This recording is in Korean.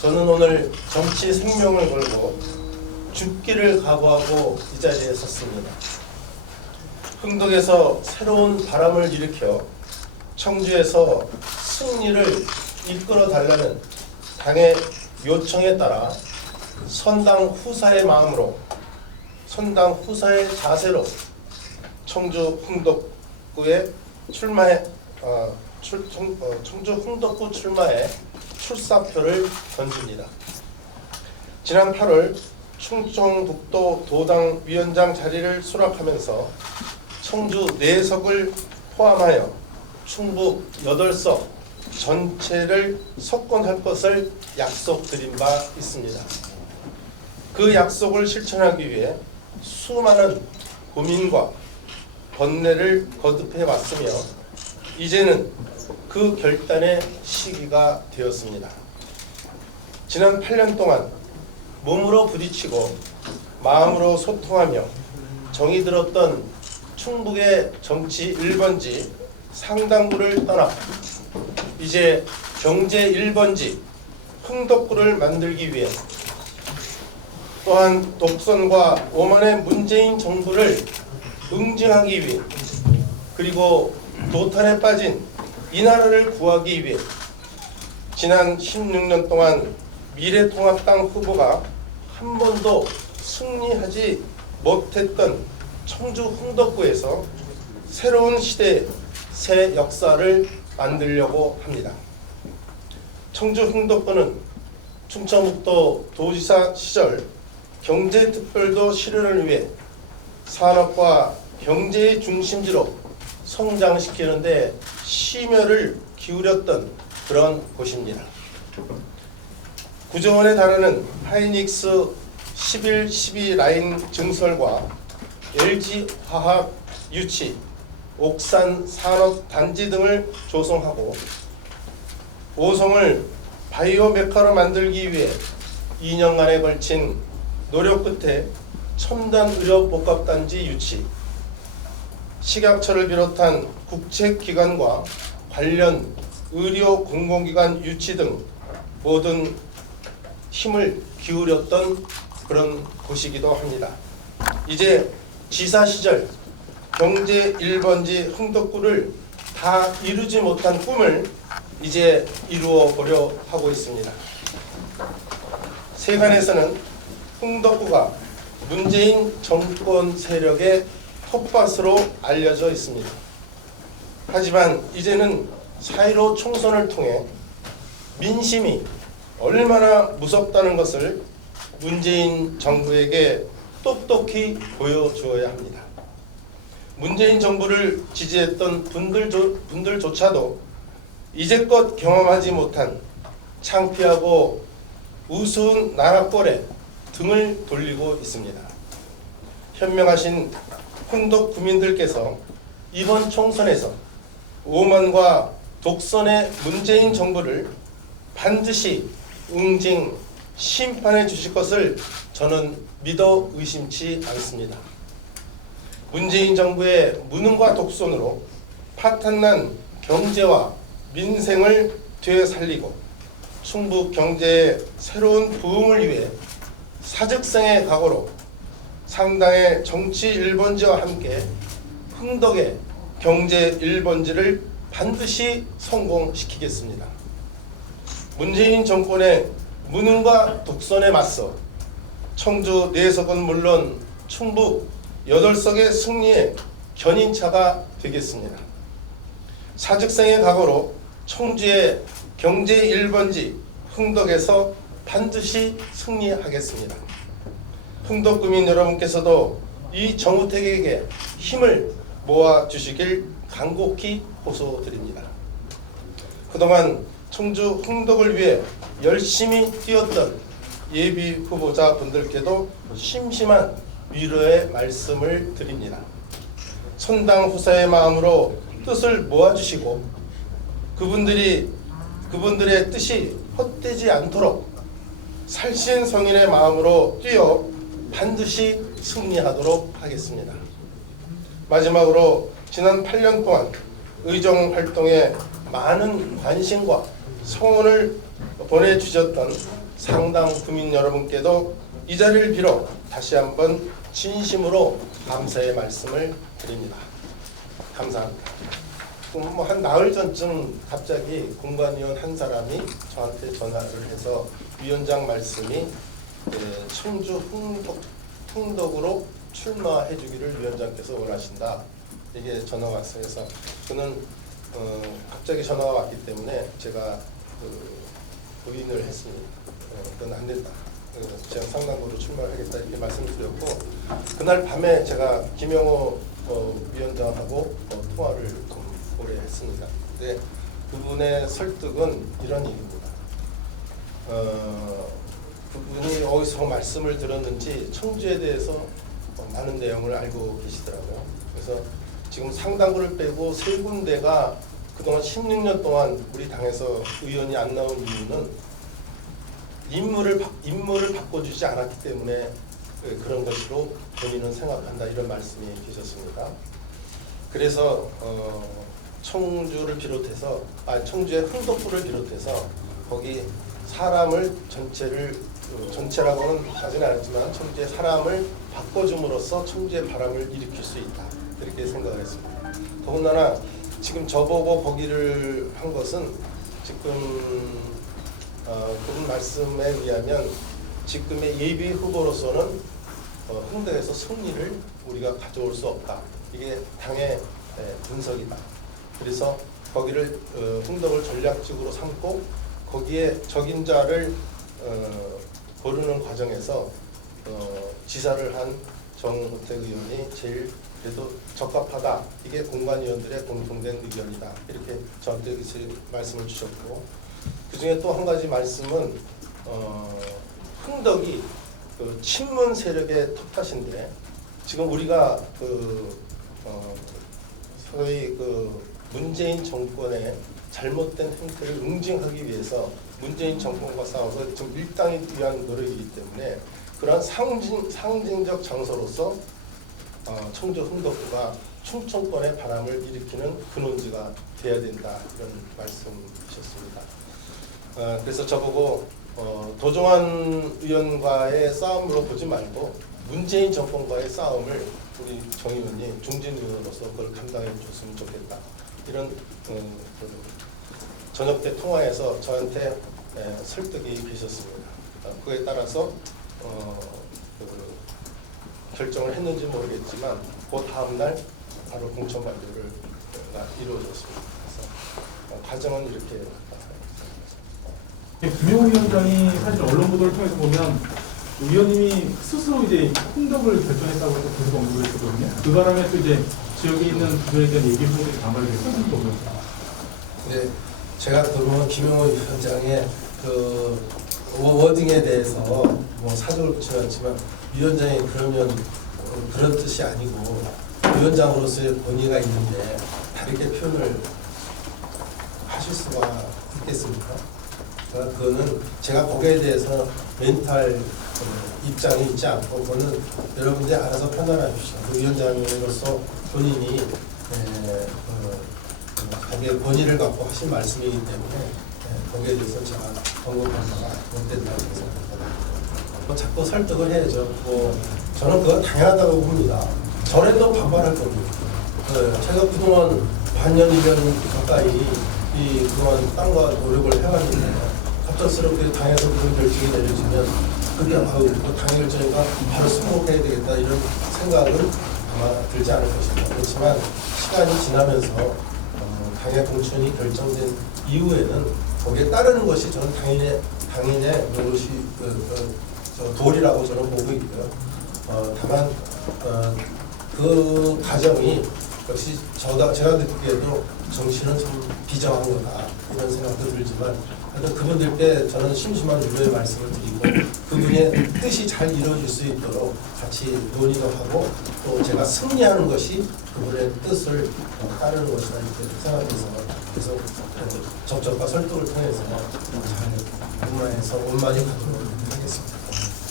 저는 오늘 정치 생명을 걸고 죽기를 각오하고 이 자리에 섰습니다. 흥덕에서 새로운 바람을 일으켜 청주에서 승리를 이끌어 달라는 당의 요청에 따라 선당 후사의 마음으로 선당 후사의 자세로 청주 흥덕구에 출마해 어, 출, 청, 어, 청주 흥덕구 출마에 출사표를 던집니다. 지난 8월 충청북도 도당 위원장 자리를 수락하면서 청주 내석을 포함하여 충북 8석 전체를 석권할 것을 약속드린 바 있습니다. 그 약속을 실천하기 위해 수많은 고민과 번뇌를 거듭해 왔으며 이제는 그 결단의 시기가 되었습니다. 지난 8년 동안 몸으로 부딪히고 마음으로 소통하며 정이 들었던 충북의 정치 1번지 상당구를 떠나 이제 경제 1번지 흥덕구를 만들기 위해 또한 독선과 오만의 문재인 정부를 응징하기 위해 그리고 도탄에 빠진 이 나라를 구하기 위해 지난 16년 동안 미래통합당 후보가 한 번도 승리하지 못했던 청주 흥덕구에서 새로운 시대 새 역사를 만들려고 합니다. 청주 흥덕구는 충청북도 도지사 시절 경제특별도 실현을 위해 산업과 경제의 중심지로 성장시키는데 심혈을 기울였던 그런 곳입니다. 구조원에 달하는 하이닉스 11, 12 라인 증설과 LG 화학 유치, 옥산 산업 단지 등을 조성하고 오송을 바이오 메카로 만들기 위해 2년간에 걸친 노력 끝에 첨단 의료 복합 단지 유치, 식약처를 비롯한 국책기관과 관련 의료 공공기관 유치 등 모든 힘을 기울였던 그런 곳이기도 합니다. 이제 지사 시절 경제 1번지 흥덕구를 다 이루지 못한 꿈을 이제 이루어 보려 하고 있습니다. 세간에서는 흥덕구가 문재인 정권 세력의 텃밭으로 알려져 있습니다. 하지만 이제는 4.15 총선을 통해 민심이 얼마나 무섭다는 것을 문재인 정부에게 똑똑히 보여주어야 합니다. 문재인 정부를 지지했던 분들조, 분들조차도 이제껏 경험하지 못한 창피하고 우스운 나라꼴에 등을 돌리고 있습니다. 현명하신 훈덕 구민들께서 이번 총선에서 오만과 독선의 문재인 정부를 반드시 응징 심판해 주실 것을 저는 믿어 의심치 않습니다. 문재인 정부의 무능과 독선으로 파탄난 경제와 민생을 되살리고 충북 경제의 새로운 부흥을 위해 사직생의 각오로 상당의 정치 1번지와 함께 흥덕의 경제 1번지를 반드시 성공시키겠습니다. 문재인 정권의 무능과 독선에 맞서 청주 내석은 물론 충북 8석의 승리에 견인차가 되겠습니다. 사직생의 각오로 청주의 경제 1번지 흥덕에서 반드시 승리하겠습니다. 흥덕구민 여러분께서도 이 정우택에게 힘을 모아 주시길 간곡히 호소드립니다. 그동안 청주 흥덕을 위해 열심히 뛰었던 예비 후보자 분들께도 심심한 위로의 말씀을 드립니다. 선당 후사의 마음으로 뜻을 모아주시고 그분들이 그분들의 뜻이 헛되지 않도록 살신 성인의 마음으로 뛰어 반드시 승리하도록 하겠습니다. 마지막으로 지난 8년 동안 의정 활동에 많은 관심과 성원을 보내주셨던 상당 구민 여러분께도 이 자리를 빌어 다시 한번 진심으로 감사의 말씀을 드립니다. 감사합니다. 뭐한 나흘 전쯤 갑자기 공관위원 한 사람이 저한테 전화를 해서 위원장 말씀이 예, 청주 흥덕, 흥덕으로 출마해 주기를 위원장께서 원하신다. 이게 전화가 왔어요. 그래서 저는 어, 갑자기 전화가 왔기 때문에 제가 그 부인을 했으니 어, 그건 안 된다. 그래서 제가 상당부로 출마를 하겠다 이렇게 말씀을 드렸고 그날 밤에 제가 김영호 어, 위원장하고 어, 통화를 좀 오래 했습니다. 근데 그분의 설득은 이런 얘기입니다. 어, 그분이 어디서 말씀을 들었는지 청주에 대해서 어, 많은 내용을 알고 계시더라고요. 그래서 지금 상당부를 빼고 세 군데가 그동안 16년 동안 우리 당에서 의원이 안 나온 이유는 바, 인물을 바꿔주지 않았기 때문에 그- 그런 것으로 본인은 생각한다 이런 말씀이 계셨습니다. 그래서 어, 청주를 비롯해서 아 청주의 흥덕구를 비롯해서 거기 사람을 전체를 어, 전체라고는 하지는 않았지만 청주의 사람을 바꿔줌으로써 청주의 바람을 일으킬 수 있다 이렇게 생각을 했습니다. 더군다나 지금 저보고 거기를 한 것은 지금 어, 그분 말씀에 의하면 지금의 예비 후보로서는 어, 흥덕에서 승리를 우리가 가져올 수 없다. 이게 당의 예, 분석이다. 그래서 거기를 어, 흥덕을 전략적으로 삼고 거기에 적임자를 어, 고르는 과정에서 어, 지사를 한 정우택 의원이 제일 그래도 적합하다. 이게 공관위원들의 공통된 의견이다. 이렇게 저한테 말씀을 주셨고 그 중에 또 한 가지 말씀은 어, 흥덕이 그 친문 세력의 텃밭인데 지금 우리가 그 어, 소위 그 문재인 정권의 잘못된 행태를 응징하기 위해서 문재인 정권과 싸워서 지금 일당이 위한 노력이기 때문에 그러한 상징 상징적 장소로서 어, 청주 흥덕구가 충청권의 바람을 일으키는 근원지가 돼야 된다 이런 말씀이셨습니다. 어, 그래서 저보고 어, 도종환 의원과의 싸움으로 보지 말고 문재인 정권과의 싸움을 우리 정 의원이 중진 의원으로서 그걸 감당해 줬으면 좋겠다 이런 어, 그 저녁 때 통화에서 저한테 에, 설득이 계셨습니다. 어, 그에 따라서 어, 그 결정을 했는지 모르겠지만 그 다음 날 바로 공천 발표가 이루어졌습니다. 그래서 어, 과정은 이렇게 김영우 위원장이 사실 언론 보도를 통해서 보면 의원님이 스스로 이제 홍덕을 결정했다고 해서 계속 언급을 했거든요. 그 바람에 또 이제 지역에 있는 부분에 대한 얘기 분들이 반발이 됐었던 거고요. 네, 제가 그동안 김영호 위원장의 그 워딩에 대해서 뭐 사정을 붙여놨지만 위원장이 그러면 어, 그런 뜻이 아니고 위원장으로서의 권위가 있는데 다르게 표현을 하실 수가 있겠습니까? 그러니까 그거는 제가 거기에 대해서 멘탈 어, 입장이 있지 않고 그거는 여러분들이 알아서 판단하십시오. 그 위원장으로서 본인이 에, 어, 거기에 권위를 갖고 하신 말씀이기 때문에 예, 거기에 대해서 제가 언급한 바가 못된다고 생각합니다. 뭐 자꾸 설득을 해야죠. 뭐 저는 그거 당연하다고 봅니다. 전에도 반발할 겁니다. 예, 제가 그동안 반년, 1년 가까이 이 그동안 땅과 노력을 해왔는데 갑작스럽게 당에서 그런 결정이 내려지면 그게 아우 그 당의 결정이니까 바로 승복해야 되겠다 이런 생각은 아마 들지 않을 것입니다. 그렇지만 시간이 지나면서 어, 당의 공천이 결정된 이후에는 거기에 따르는 것이 저는 당인의 당인의 노릇이 그, 그, 저 도리라고 저는 보고 있고요. 어, 다만 어, 그 과정이 역시 저가 제가 듣기에도 정치는 좀 비정한 거다 이런 생각도 들지만 하여튼 그분들께 저는 심심한 위로의 말씀을 드리고 그분의 뜻이 잘 이루어질 수 있도록 같이 논의도 하고 또 제가 승리하는 것이 그분의 뜻을 어, 따르는 것이다 이렇게 생각해서 계속 어, 접촉과 설득을 통해서 잘 문화에서 원만히 가도록